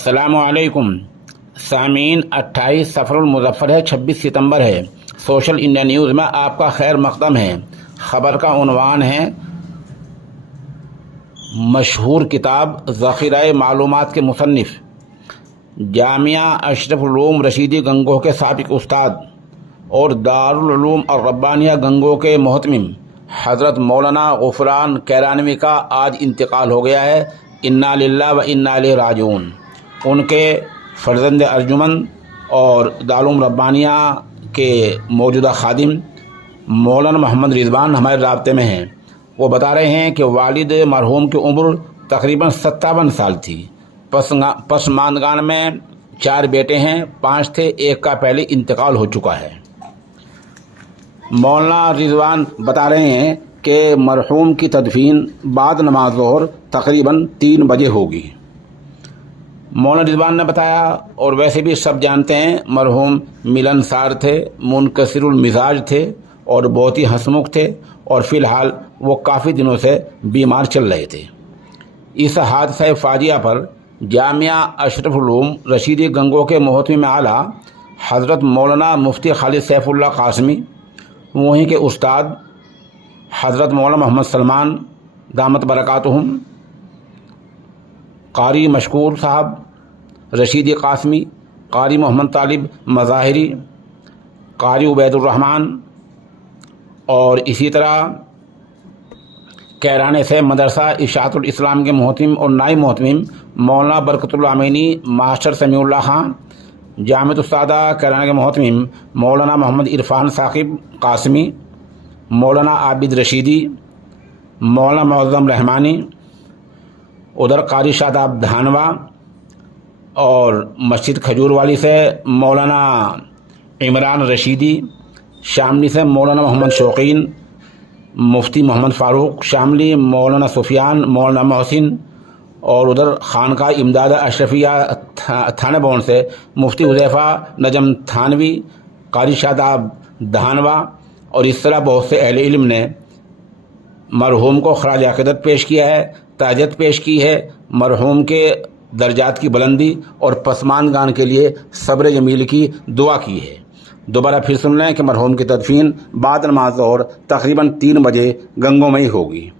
अस्सलामु अलैकुम सामीन। 28 सफ़र मुज़फ़्फ़र है, 26 सितंबर है। सोशल इंडिया न्यूज़ में आपका खैर मक़दम है। ख़बर का उन्वान है मशहूर किताब ज़ख़ीरा-ए मालूमात के मुसन्निफ़ जामिया अशरफ उलूम रशीदी गंगोह के साबिक़ उस्ताद और दारुल उलूम और रब्बानिया गंगोह के मोहतमिम हज़रत मौलाना ग़ुफ़रान कैरानवी का आज इंतकाल हो गया है। इन्ना लिल्लाहि व इन्ना इलैहि राजिऊन। उनके फ़र्ज़ंद अर्जुमन और दारुल रब्बानिया के मौजूदा खादिम मौलाना मोहम्मद रिज़वान हमारे राब्ते में हैं। वो बता रहे हैं कि वालिद मरहूम की उम्र तकरीबन 57 साल थी। पसमानगान में 4 बेटे हैं, 5 थे, एक का पहले इंतकाल हो चुका है। मौलाना रिज़वान बता रहे हैं कि मरहूम की तदफीन बाद नमाज ज़ोहर तकरीबन 3 बजे होगी। मौलाना रिज़वान ने बताया, और वैसे भी सब जानते हैं, मरहूम मिलनसार थे, मुनकसिरुल मिजाज थे और बहुत ही हंसमुख थे, और फ़िलहाल वो काफ़ी दिनों से बीमार चल रहे थे। इस हादसा फाजिया पर जामिया अशरफ उलूम रशीदी गंगोह के मोहतमिम आला हज़रत मौलाना मुफ्ती खालिद सैफुल्लाह कासमी, वहीं के उस्ताद हज़रत मौलाना मोहम्मद सलमान दामत बरकातुहुम, कारी मशकूर साहब रशीदी कासमी, कारी मोहम्मद तालिब मज़ाहिरी, कारी उबैदुर्रहमान और इसी तरह कैराने से मदरसा इशाअतुल इस्लाम के मोहतमिम और नाइब मोहतमिम मौलाना बरकतुल अमीनी, मास्टर समीउल्लाह खान, जामिअतुस सादा कैराने के मोहतमिम मौलाना मोहम्मद इरफान साकिब कासमी, मौलाना आबिद रशीदी, मौलाना मुअज़्ज़म रहमानी, उधर कारी शादाब धानवा और मस्जिद खजूरवाली से मौलाना इमरान रशीदी, शामली से मौलाना मोहम्मद शौकीन, मुफ्ती मोहम्मद फ़ारूक शामली, मौलाना सुफियान, मौलाना मोहसिन, और उधर खानका इमदाद अशरफिया थाना भवन से मुफ्ती हुज़ैफ़ा नजम थानवी, कारी शादाब धानवा, और इस तरह बहुत से अहले इल्म ने मरहूम को खराज अक़ीदत पेश किया है, ताज़ियत पेश की है, मरहूम के दर्जात की बुलंदी और पसमानगान के लिए सब्र जमील की दुआ की है। दोबारा फिर सुन लें कि मरहूम की तदफीन बाद नमाज ज़ोहर तकरीबन 3 बजे गंगोह में ही होगी।